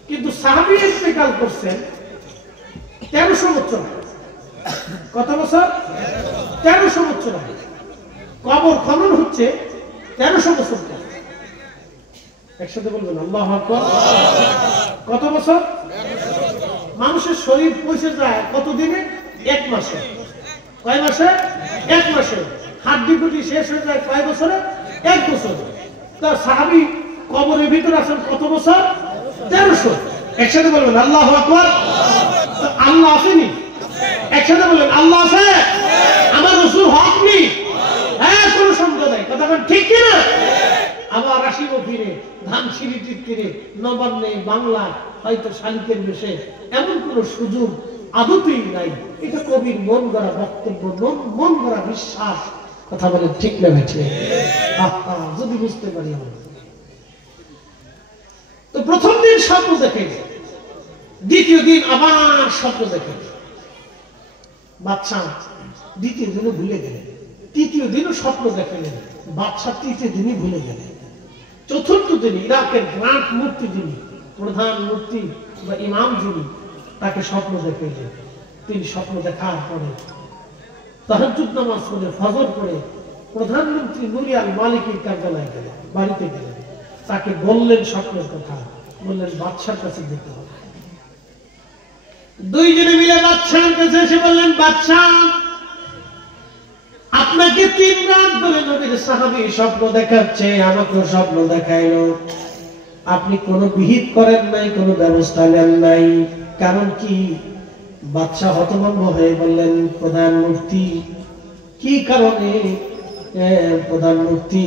কিন্তু সাহাবী ইন্তেকাল করছেন 1300 বছর। কত বছর? 1300 বছর আগে। কবর খনন হচ্ছে 1300 বছর পর। একসাথে বলবেন আল্লাহু আকবার। কত বছর? মানুষের শরীর পৌঁছে যায় কত দিনে? 1 মাসে। কয় মাসে? 1 মাসে। হাড্ডি গুটি শেষ হয়ে যায় কয় বছরে? 1 বছরে। তো সাহাবী কবরের ভিতরে আছেন কত বছর? 1300। একসাথে বলবেন আল্লাহু আকবার। তো আল্লাহ আসেনি? একসাথে বলবেন আল্লাহ আছে, আমার রাসূল হক নি, হ্যাঁ কোনো সন্দেহ নাই, কথা বলেন ঠিক কি না? আবার আসিব ফিরে ধানসিঁড়িটির তীরে নবান্নে বাংলা হয়তো শালিকের বেশে, এমন কোন সুযোগ আদতেই নাই। এটা কবির মন গড়া বক্তব্য, মন গড়া বিশ্বাস, কথা বলেন ঠিক না বেঠে? যদি বুঝতে পারি আমরা। তো প্রথম দিন স্বপ্ন দেখে দ্বিতীয় দিন আবার স্বপ্ন দেখে বাদশা, দ্বিতীয় দিনও ভুলে গেলেন, তৃতীয় দিনও স্বপ্ন দেখলেন, বাদশা তৃতীয় দিনই ভুলে গেলেন। চতুর্থ দিন ইরাকের গ্রান্ড মুফতি যিনি, প্রধান মুফতি বা ইমাম যিনি, তাকে স্বপ্ন দেখাইলেন। তিনি স্বপ্ন দেখার পরে তাহাজ্জুদ নামাজ পড়ে ফজর পড়ে প্রধানমন্ত্রী নুরি আল মালিকের কার্যালয়ে গেলেন, বাড়িতে গেলেন, তাকে বললেন স্বপ্নের কথা, বললেন বাদশার কাছে যেতে হবে। দুইজনে মিলে বাদশার কাছে এসে বললেন, বাদশাহ আপনাকে 3 রাত ধরে নবীর সাহাবী স্বপ্ন দেখাচ্ছে, আমাকেও স্বপ্ন দেখাইলো, আপনি কোনো বিহিত করেন নাই, কোনো ব্যবস্থা নেন নাই, কারণ কি? বাদশাহ হতভম্ব হয়ে বললেন, প্রধান মুফতি কি কারণে? প্রধান মুফতি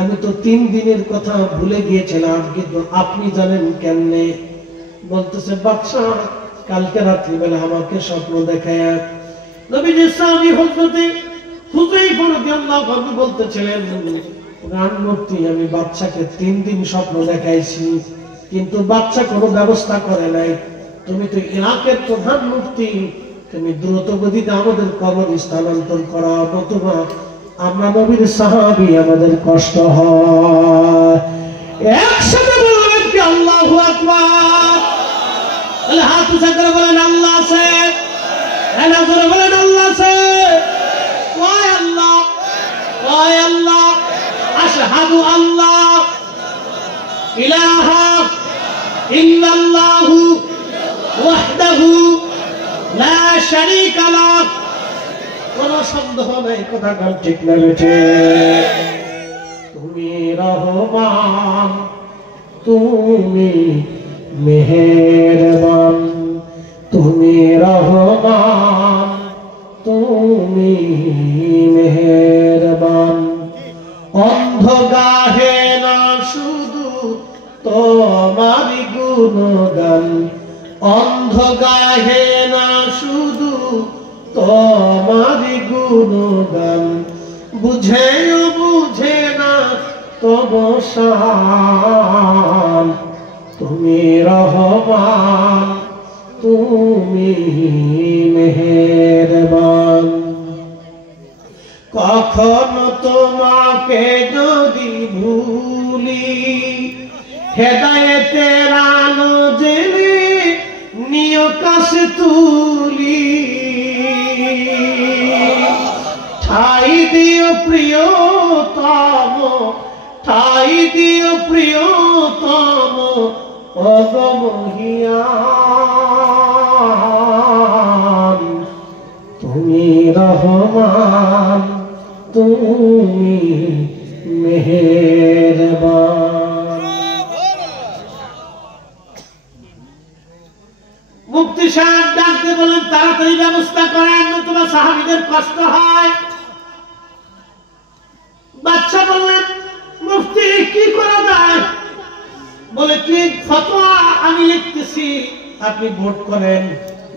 আমি তো 3 দিনের কথা ভুলে গিয়েছিলাম, কিন্তু আপনি জানেন কেমনে? বলতেছে, বাদশাহ কালকে রাত্রিবেলা আমাকে স্বপ্ন দেখায় নবীজির সাহাবী হযরতে হুযায়ফা রাদিয়াল্লাহু আনহু বলতেছিলেন, প্রধান মুফতি আমি বাদশাকে 3 দিন স্বপ্ন দেখাইছি, কিন্তু বাদশা কোনো ব্যবস্থা করে নাই। তুমি তো ইরাকের প্রধান মুফতি, তুমি দ্রুত গতিতে আমাদের কবর স্থানান্তর করা, নতুবা আমরা নবীর সাহাবী, আমাদের কষ্ট হয়। একসাথে বলবেন কি আল্লাহু আকবার? তাহলে হাত উঁচা করে বলেন আল্লাহ আছে, এলা করে বলেন আল্লাহ আছে। ওয়াই আল্লাহ, ওয়াই আল্লাহ, আশহাদু আল্লাহ ইলাহা ইল্লাল্লাহু ওয়াহদাহু লা শারীকা লাহ। কোনো সন্দেহ নেই, কথা বল ঠিক না বেঠে? তুমি রহমান, তুমি মেহেরবান, তুমি রহমান, তুমি মেহেরবান। অন্ধ গাহে না শুধু তোমারি গুণগান, অন্ধ গাহে না শুধু তোমারি গুণগান, বুঝেও বুঝে না তবু শান। তুমি রহমান, তুমি মেহেরবান। কখনো তোমাকে যদি ভুলি, হেদায়েতের আলো জেলে নিয় কাছে তুলি। ঠাই দিও প্রিয়তম, ঠাই দিও প্রিয়তম অগমহিয়ান। তুমি রহমান, তুমি মেহেরবান। মুফতি সাহেব ডাকতে বলেন, তাড়াতাড়ি ব্যবস্থা করেন, নতুবা সাহাবীদের কষ্ট হয়। বাদশা বললেন, মুফতি কি করা যায়? বলে, কি ফতোয়া আমি লিখতেছি, আপনি ভোট করেন।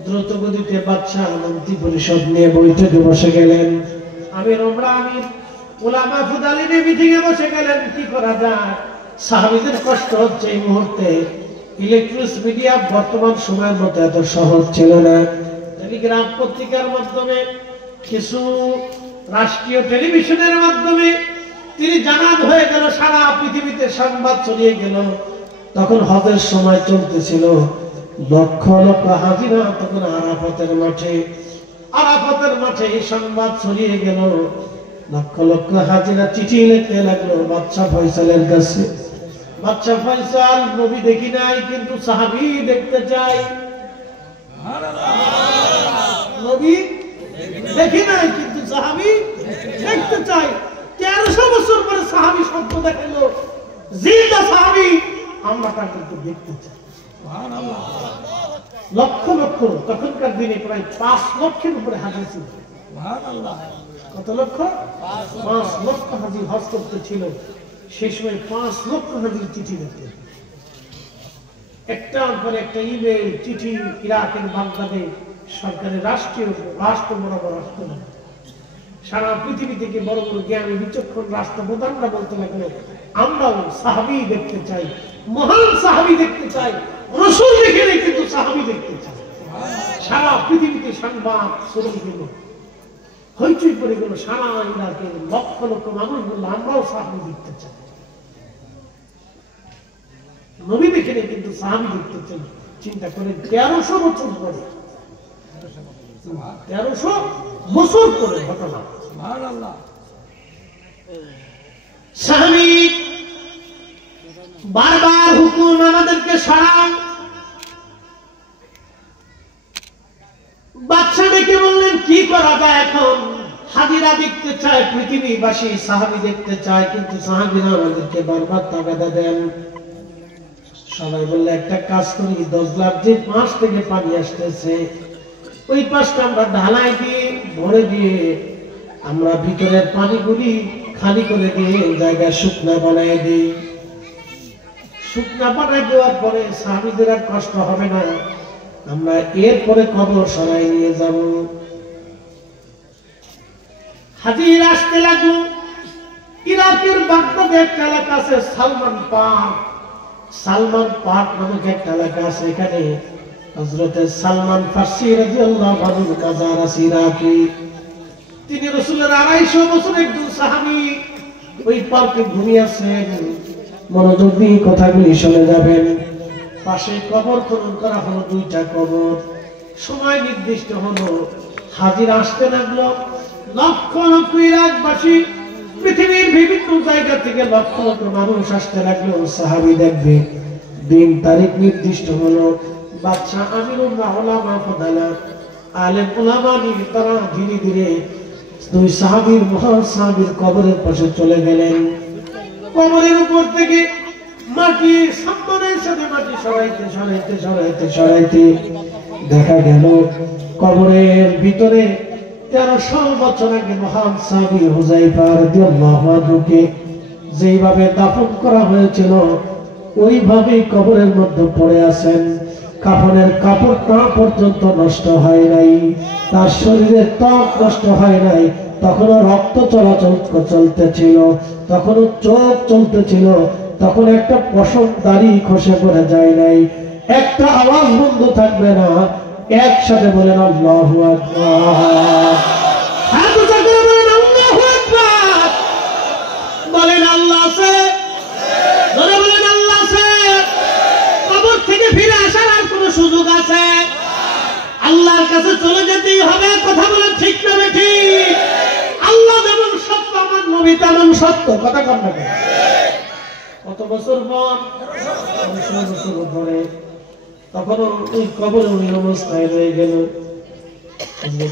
দ্রুত গতিতে বাদশা মন্ত্রী পরিষদ নিয়ে বৈঠকে বসে গেলেন। আমির ওমরা আমির উলামা ফুদালিনে মিটিংয়ে বসে গেলেন, কি করা যায়? সাহাবীদের কষ্ট হচ্ছে এই মুহূর্তে। ইলেকট্রনিক্স মিডিয়া বর্তমান সময়ের মতো এত সহজ ছিল না। টেলিগ্রাম পত্রিকার মাধ্যমে, কিছু রাষ্ট্রীয় টেলিভিশনের মাধ্যমে তিনি জানান হয়ে গেল, সারা পৃথিবীতে সংবাদ ছড়িয়ে গেল। তখন হজের সময় চলতেছিল, লক্ষ লক্ষ হাজিরা তখন আরাফাতের মাঠে, আরাফাতের মাঠে এই সংবাদ ছড়িয়ে গেল। লক্ষ লক্ষ হাজিরা চিঠি লিখতে লাগলো বাদশা ফয়সালের কাছে। বাদশা ফয়সাল, নবী দেখি নাই কিন্তু সাহাবী দেখতে চাই। নবী দেখি নাই কিন্তু সাহাবী দেখতে চাই। 1300 বছর পরে সাহাবী স্বপ্ন দেখালো, জিন্দা সাহাবী, আমরা তাকে দেখতে চাই। লক্ষ লক্ষ, তখনকার দিনে প্রায় 5 লক্ষের উপরে হাজির ছিল। কত লক্ষ? 5 লক্ষ হাজির হজ করতে ছিল। সেই সময় 5 লক্ষ হাজির চিঠি লিখতেন, একটার পরে একটা ইমেল, চিঠি ইরাকের বাগদাদে সরকারের রাষ্ট্র বরাবর রাষ্ট্র, সারা পৃথিবী থেকে বড় বড় জ্ঞানী বিচক্ষণ রাষ্ট্রপ্রধানরা বলতে লাগলো, আমরাও সাহাবী দেখতে চাই, মহান সাহাবী দেখতে চাই, রাসূল দেখে কিন্তু সাহাবী দেখতে চায়। সারা পৃথিবীতে সংবাদ ছড়িয়ে গেল, হইচই পড়ে গেল, সারা ইরাকে লক্ষ লক্ষ মানুষ বলল আমরাও সাহাবী দেখতে চাই। নবী দেখে কিন্তু সাহাবী দেখতে চাই। চিন্তা করে 1300 বছর পরে, 1300 বছর পরে ঘটনা। সাহাবী বারবার হুকুম আমাদেরকে সরান। বাদশা ডেকে বললেন কি করা যায় এখন? হাজিরা দেখতে চায় পৃথিবীবাসী, সাহাবী দেখতে চায়, কিন্তু সাহাবীরা আমাদেরকে বারবার তাগাদা দেন। সবাই বললে একটা কাজ করি, 10 লাখ যে পাশ থেকে পানি আসতেছে ওই পাশটা আমরা ঢালাই দিয়ে ভরে দিয়ে আমরা ভিতরের পানিগুলি খালি করে দিয়ে জায়গায় শুকনা বানায় দিই। শুকনা বানায় দেওয়ার পরে সাহাবীদের আর কষ্ট হবে না, আমরা এরপরে কবর সরাই নিয়ে যাব। হাজির আসতে লাগলো। ইরাকের বাগদাদে একটা এলাকা আছে সালমান পার্ক, সালমান পার্ক নামক একটা এলাকা আছে। এখানে হযরতে সালমান ফারসি রাদিয়াল্লাহু আনহু মাজার আছে ইরাকে। তিনি রাসূলের 250 বছর একজন সাহাবী ওই পার্কে ঘুমিয়েছেন। মনোযোগ দিয়ে কথাগুলি শুনে যাবেন। পাশে কবর খনন করা হলো, 2টা কবর। সময় নির্দিষ্ট হলো, হাজির আসতে লাগলো। লক্ষ লক্ষ ইরাকবাসী, পৃথিবীর বিভিন্ন জায়গা থেকে লক্ষ লক্ষ মানুষ আসতে লাগলো সাহাবী দেখবে। দিন তারিখ নির্দিষ্ট হলো। বাদশা আমিরুল উলামা ফাদালা আলেম উলামা নিয়ে তারা ধীরে ধীরে 2 সাহাবীর, মহান সাহাবীর কবরের পাশে চলে গেলেন। কবরের উপর থেকে মাটি সম্মানের সাথে মাটি সরাইতে সরাইতে সরাইতে সরাইতে দেখা গেল কবরের ভিতরে 1300 বছর আগে মহান সাহাবী হুযায়ফা রাদিয়াল্লাহু আনহুকে যেইভাবে দাফন করা হয়েছিল ওইভাবেই কবরের মধ্যে পড়ে আছেন। কাফনের কাপড়টা পর্যন্ত নষ্ট হয় নাই, তার শরীরের ত্বক নষ্ট হয় নাই, তখনও রক্ত চলাচল চলতেছিল, তখনও চোখ চলতেছিল, তখন একটা পশম দাড়ি খসে পড়ে যায় নাই, একটা আওয়াজ বন্ধ থাকবে না। একসাথে বলেন আল্লাহু আকবার। হাত উঁচু করে বলেন আল্লাহু আকবার। বলেন আল্লাহ আছে, বলেন আল্লাহ আছে। কবর থেকে ফিরে আসার আর কোনো সুযোগ আছে? আল্লাহর কাছে চলে যেতেই হবে। কথা বলেন ঠিক না ঠিক? আল্লাহ যেমন সত্য, আমার নবী তেমন সত্য। কথা কম না? কত বছর পর? 1300 বছর পরে তখন ওই কবরে ওই অবস্থায় রয়ে গেল।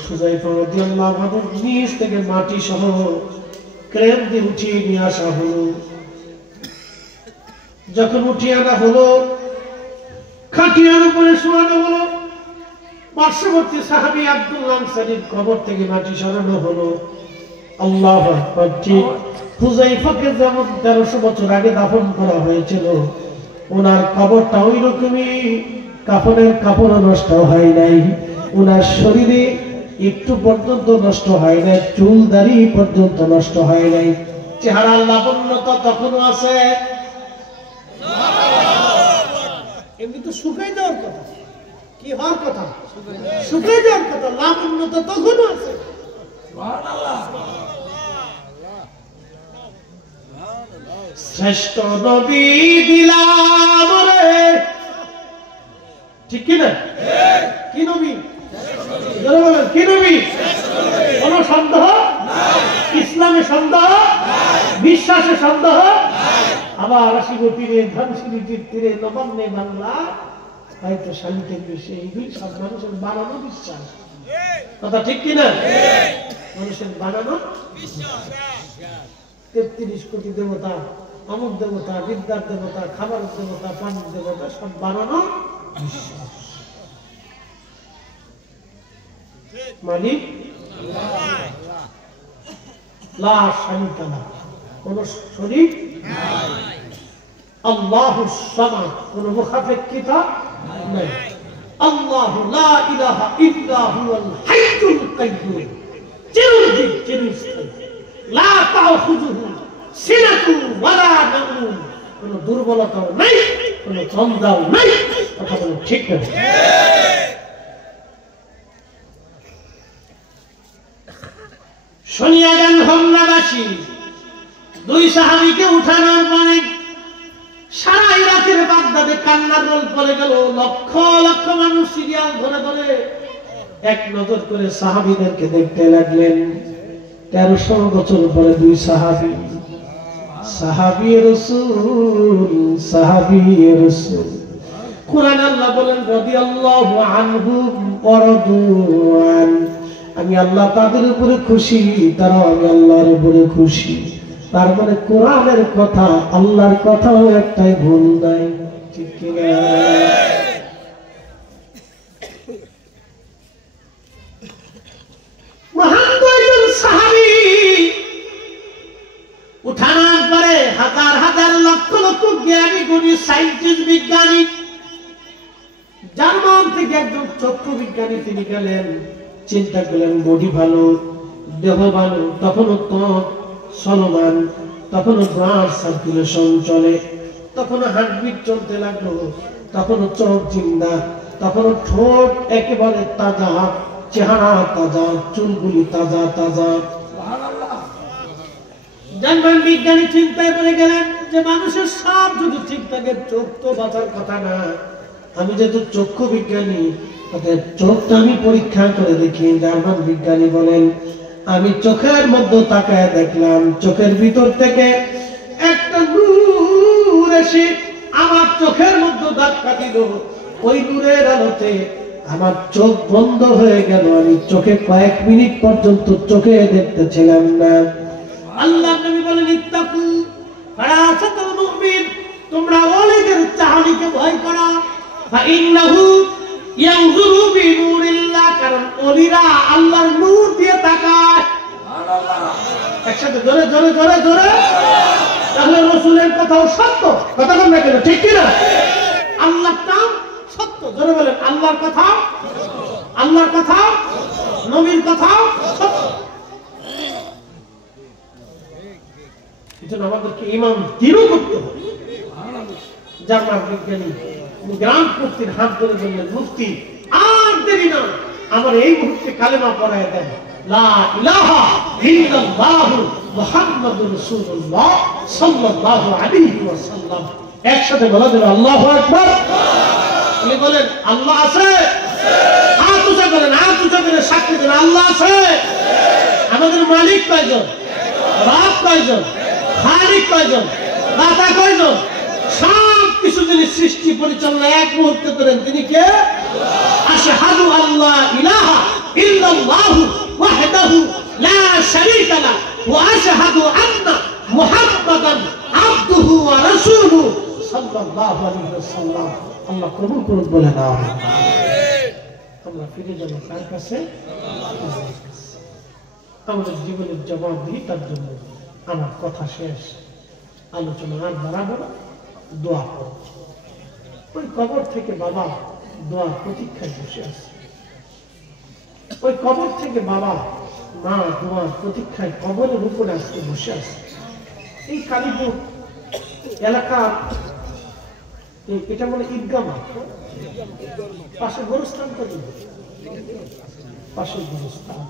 হুযায়ফা রাদিয়াল্লাহু আনহু নিচ থেকে মাটি সহ ক্রেন দিয়ে উঠিয়ে নিয়ে আসা হলো। যখন উঠিয়ে আনা হলো, খাটিয়ার উপরে শোয়ানো হলো। পার্শ্ববর্তী সাহাবী আব্দুল্লাহ আনসারীর কবর থেকে মাটি সরানো হলো। আল্লাহু আকবার। ঠিক হুযায়ফাকে যেমন 1300 বছর আগে দাফন করা হয়েছিল, ওনার কবরটা ওই রকমই, কাফনের কাপড় নষ্ট হয় নাই, ওনার শরীরে একটু পর্যন্ত নষ্ট হয় নাই, চুল দাড়ি পর্যন্ত নষ্ট হয় নাই, চেহারার লাবণ্যতা তখনও আছে। এমনি তো শুকাই যাওয়ার কথা, কি হওয়ার কথা? শুকাই যাওয়ার কথা, লাবণ্যতা তখনও আছে। শ্রেষ্ঠ নবী দিলাম রে, ঠিক কিনা? কি নবী? বলেন কি নবী? কোন সন্দেহ? ইসলামে সন্দেহ, বিশ্বাসে সন্দেহ। আবার আসিব তীরে, ধানসিঁড়িটির তীরে, নবান্নে বাংলা, হয়তো শালিকের বিষয়ে, এইগুলি সব মানুষের বানানো বিশ্বাস। কথা ঠিক কিনা? মানুষের বানানো 33 কোটি দেবতা, অমুক দেবতা, বিদ্যার দেবতা, খাবারের দেবতা, পানির দেবতা, সব বানানো বিশ্বাস। মালিক লা শারীকা লাহু, কোন শরীক নাই। আল্লাহুস সামাদ, কোন মুখাফেক্ষিতা নাই। আল্লাহু লা ইলাহা ইল্লা হুয়াল হাইয়ুল কাইয়্যুম, চিরঞ্জীব চিরস্থায়ী। লা তাখুযুহু সিনাতুন ওয়ালা নাওম, কোন দুর্বলতাও নাই, কোন দ্বন্দ্বও নাই, কথা বলেন ঠিক না? শুনিয়া যান হোমনাবাসী, দুই সাহাবীকে উঠানোর পরে সারা ইরাকের বাগদাদে কান্নার রোল পড়ে গেল। লক্ষ লক্ষ মানুষ সিরিয়াল ধরে ধরে এক নজর করে সাহাবীদেরকে দেখতে লাগলেন। 1300 বছর পরে দুই সাহাবী, সাহাবী রাসূল, সাহাবী রাসূল। কুরআন আল্লাহ বলেন রাদিয়াল্লাহু আনহুম ওয়া রাদু আন, আমি আল্লাহ তাদের উপরে খুশি, তারাও আমি আল্লাহর উপরে খুশি। তার মানে কোরআনের কথা, আল্লাহর কথাও একটাই ভুল নাই, ঠিক কি না? মহান দুইজন সাহাবী উঠানোর পরে হাজার হাজার লক্ষ লক্ষ জ্ঞানী গুণী সায়েন্টিস্ট বিজ্ঞানী, জার্মান থেকে একজন চক্ষু বিজ্ঞানী তিনি গেলেন, চিন্তা করলেন বডি ভালো, দেহ ভালো, তখনও ত্বক চলমান, তখনও ব্লাড সার্কুলেশন চলে, তখনও হার্টবিট চলতে লাগলো, তখনও চোখ জিন্দা, তখনও ঠোঁট একেবারে তাজা, চেহারা তাজা, চুলগুলি তাজা তাজা। জার্মান বিজ্ঞানী চিন্তায় পড়ে গেলেন যে মানুষের সব যদি ঠিক থাকে, চোখ তো বাঁচার কথা না। আমি যেহেতু চক্ষু বিজ্ঞানী, তাদের চোখটা আমি পরীক্ষা করে দেখি। জার্মান বিজ্ঞানী বলেন আমি চোখের মধ্যে তাকায় দেখলাম, চোখের ভিতর থেকে একটা নূর এসে আমার চোখের মধ্যে ধাক্কা দিল। ওই নূরের আলোতে আমার চোখ বন্ধ হয়ে গেল, আমি চোখে কয়েক মিনিট পর্যন্ত চোখে দেখতেছিলাম না। আল্লাহ নবী বলেন ইত্তাকু ফারাসাতুল মুমিন, তোমরা ওলিদের চাহনিকে ভয় করো। ফাইন্নাহু ইয়ানজুরু বিনুরিল্লাহ, কারণ ওলিরা আল্লাহর নূর দিয়ে তাকায়। সুবহানাল্লাহ, একসাথে জোরে জোরে জোরে জোরে। তাহলে রাসূলের কথাও সত্য, কথা বলেন না কেন, ঠিক কি না? আল্লাহর নাম সত্য, জোরে বলেন আল্লাহর কথা, আল্লাহর কথা, নবীর কথা সত্য। এজন্য আমাদেরকে ইমান দৃঢ় করতে হবে। জার্মান বিজ্ঞানী গ্রাম মুফতির হাত ধরে বললেন মুফতি আর দেরি না, আমার এই মুহূর্তে কালেমা পড়ায় দেন, লা ইলাহা ইল্লাল্লাহ মুহাম্মাদুর রাসূলুল্লাহ সাল্লাল্লাহু আলাইহি ওয়াসাল্লাম। একসাথে বলা যাবে আল্লাহু আকবার। উনি বলেন আল্লাহ আছে, হাত উঁচা করেন, হাত উঁচা করে সাক্ষী দেন আল্লাহ আছে। আমাদের মালিক কয়জন? রব কয়জন? খালিক কয়জন? দাতা কয়জন? সব কিছু যিনি সৃষ্টি পরিচালনা এক মুহূর্তে করেন তিনি কে? আশহাদু আল্লা ইলাহা ইল্লাল্লাহু ওয়াহদাহু লা শারীকা লাহু ওয়া আশহাদু আন্না মুহাম্মাদান আবদুহু ওয়া রাসূলুহু সাল্লাল্লাহু আলাইহি ওয়াসাল্লাম। আল্লাহ কবুল করুন, বলেন আমিন। আমরা ফিরে যাব কার কাছে? আমাদের জীবনের জবাবদিহিতার জন্য আমার কথা শেষ, আলোচনা আর বাড়াবো না, দোয়া করো। ওই কবর থেকে বাবা দোয়ার প্রতীক্ষায় বসে আছে, ওই কবর থেকে বাবা মা দোয়ার প্রতীক্ষায় কবরের উপরে আজকে বসে আছে। এই কালীপুর এলাকা, এটা বলে ঈদগাহ মাঠ, পাশে গোরস্থান, পাশে গোরস্থান।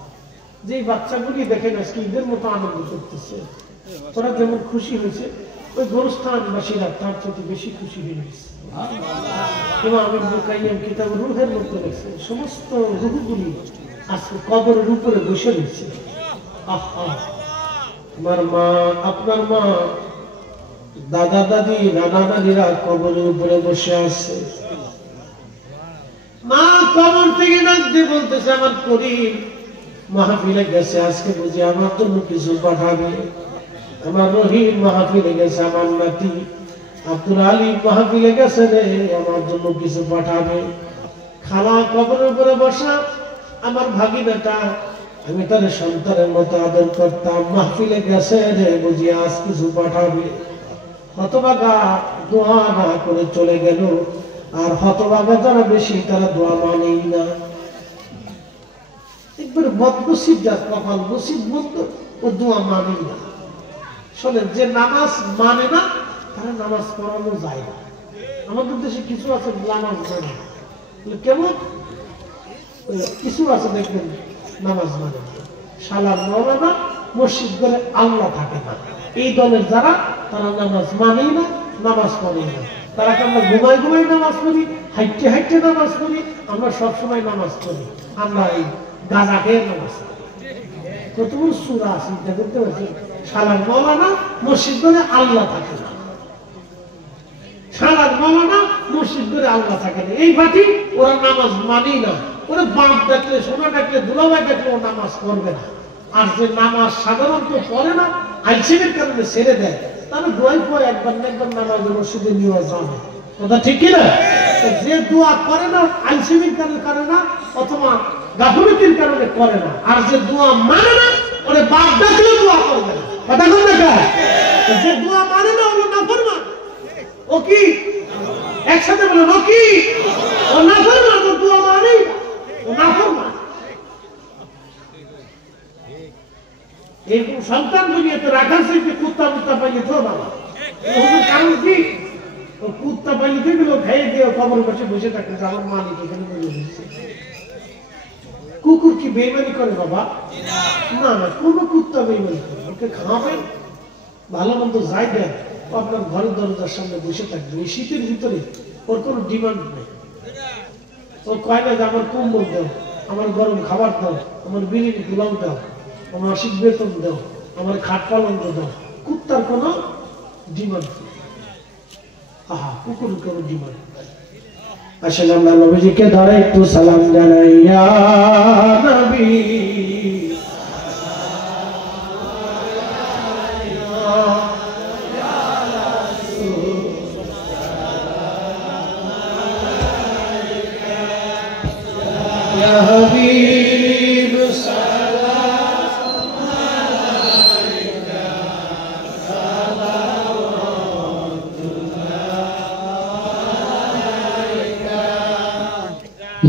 যে বাচ্চাগুলি দেখেন আজকে ঈদের মতো আনন্দ করতেছে, ওরা যেমন খুশি হয়েছে, ওই গোরস্থানবাসীরা তার চেয়ে বেশি খুশি হয়ে গেছে। ইমাম ইবনে কাইয়্যিম কিতাব রূহের মধ্যে লেখছে সমস্ত রূহগুলি আজকে কবরের উপরে বসে রয়েছে। আহা, আমার মা, আপনার মা, দাদা দাদি, নানা নানিরা কবরের উপরে বসে আছে। মা কবর থেকে ডাক দিয়ে বলতেছে আমার করিম মাহফিলে গেছে, আজকে বুঝি আমার জন্য কিছু পাঠাবে। আমার রহিম মাহফিলে গেছে, আমার নাতি আব্দুল আলী মাহফিলে গেছে রে, আমার জন্য কিছু পাঠাবে। খালা কবরের উপরে বসা, আমার ভাগিনাটা, আমি তার সন্তানের মতো আদর করতাম, মাহফিলে গেছে রে, বুঝি আজ কিছু পাঠাবে। হতভাগা দোয়া না করে চলে গেল, আর হতভাগা যারা বেশি তারা দোয়া মানেই না। একবার বদনসিব যার কপাল নসিব মন্দ, ও দোয়া মানেই না। শোনেন, যে নামাজ মানে না তারা নামাজ পড়ানো যায় না। আমাদের দেশে কিছু আছে নামাজ মানে কেমন, কিছু আছে দেখবেন নামাজ মানে শালার মৌলানা মসজিদ করে আল্লাহ থাকে না। এই দলের যারা তারা নামাজ মানেই না, নামাজ পড়েই না। তারা আমরা ঘুমাই ঘুমাই নামাজ পড়ি, হাইটে হাইটে নামাজ পড়ি, আমরা সবসময় নামাজ পড়ি, আমরা এই গাঁজা খেয়ে নামাজ পড়ি। কত বড় সূরা চিন্তা করতে পারছি। শালার মৌলানা মসজিদ করে আল্লাহ থাকে না, শালার মৌলানা মসজিদ করে আল্লাহ থাকে না। এই পার্টি ওরা নামাজ মানেই না। ওরা বাপ ডাকলে, সোনা ডাকলে, দুলাভাই ডাকলে ও নামাজ পড়বে না। আর যে নামাজ সাধারণত পড়ে না, আইসিমের কারণে ছেড়ে দেয়, তাহলে দোয়াই পয় একবার না একবার নামাজ মসজিদে নিয়ে যাবে। কথা ঠিক কিনা? যে দোয়া করে না আইসিমের কারণে না, অথবা গাফলতির কারণে করে না, আর যে দোয়া মানে না ওরে বাপ ডাকলে দোয়া করবে না। কথা কোন দেখা? যে দোয়া মানে না ওগুলো নাফরমান। ও কি একসাথে বলেন, ও কি? ও নাফরমান, ও দোয়া মানেই না, ও নাফরমান। এরকম সন্তান দুনিয়াতে রাখার চাইতে কুত্তা মুত্তা পাইলে তো বাবা। কারণ কি? ও কুত্তা পাইলে গেলো খাইয়ে দিয়ে কবর পাশে বসে থাকতে, আমার মালিক এখানে বলে দিচ্ছে। কুকুর কি বেইমানি করে বাবা? না না, কোন কুত্তা বেইমানি করে? ওকে খাওয়াবেন, ভালো মন্দ যাই দেন, আপনার ঘরের দরজার সামনে বসে থাকবে। এই শীতের ভিতরে ওর কোনো ডিমান্ড নেই। ও কয় না যে আমার কম্বল দাও, আমার গরম খাবার দাও, আমার বিরিয়ানি পোলাও দাও, আমার মাসিক বেতন দাও, আমার খাট পালন দাও। কুত্তার কোনো ডিমান্ড নেই। আহা, কুকুরের কোনো ডিমান্ড নেই। আসলে আমরা নবীজিকে ধরে একটু সালাম জানাই, ইয়া নবী ইয়া হাবিব সালাম আলাইকা সালাওয়াতুল্লাহ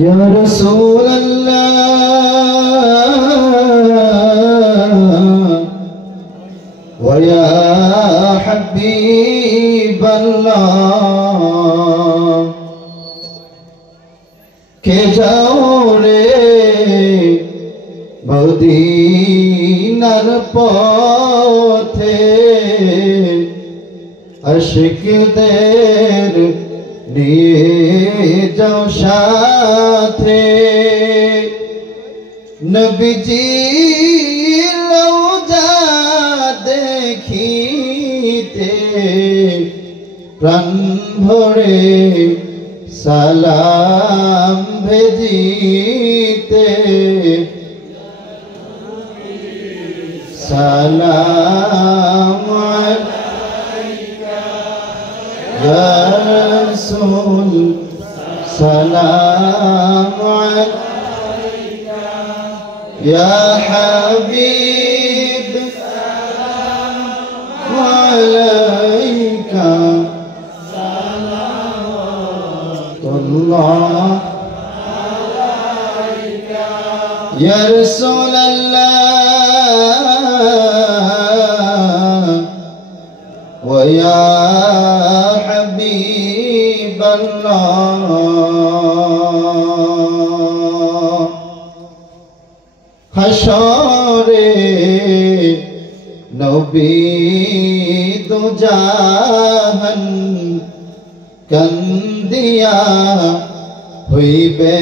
ইয়া রাসূলুল্লাহ ওয়া ইয়া হাবিবাল্লাহ কে যাও রে মদিনার পথে, আশিকদের নিয়ে যাও সাথে। নবীজি রওজা দেখিতে প্রাণ ভরে সালাম ভেজিতে, সালাম আলাইকা ইয়া রাসূল, সালাম আলাইকা ইয়া হাবিব, সালাম আলাইকা সালাওয়াতুল্লাহ ইয়া রাসূলুল্লাহ ওয়া ইয়া হাবিবাল্লাহ। হাশরে নবী দু জাহান কান্দিয়া হইবে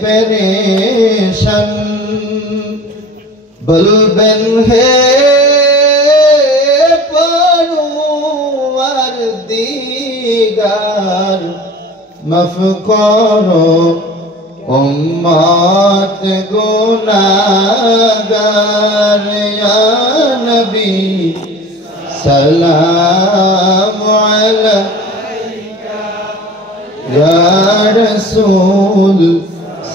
পেরেশান, বলবেন হে পরওয়ার দিগার মাফ করো উম্মত গুনাহগার। ইয়া নবী সালাম আলাইকা ইয়া রাসূল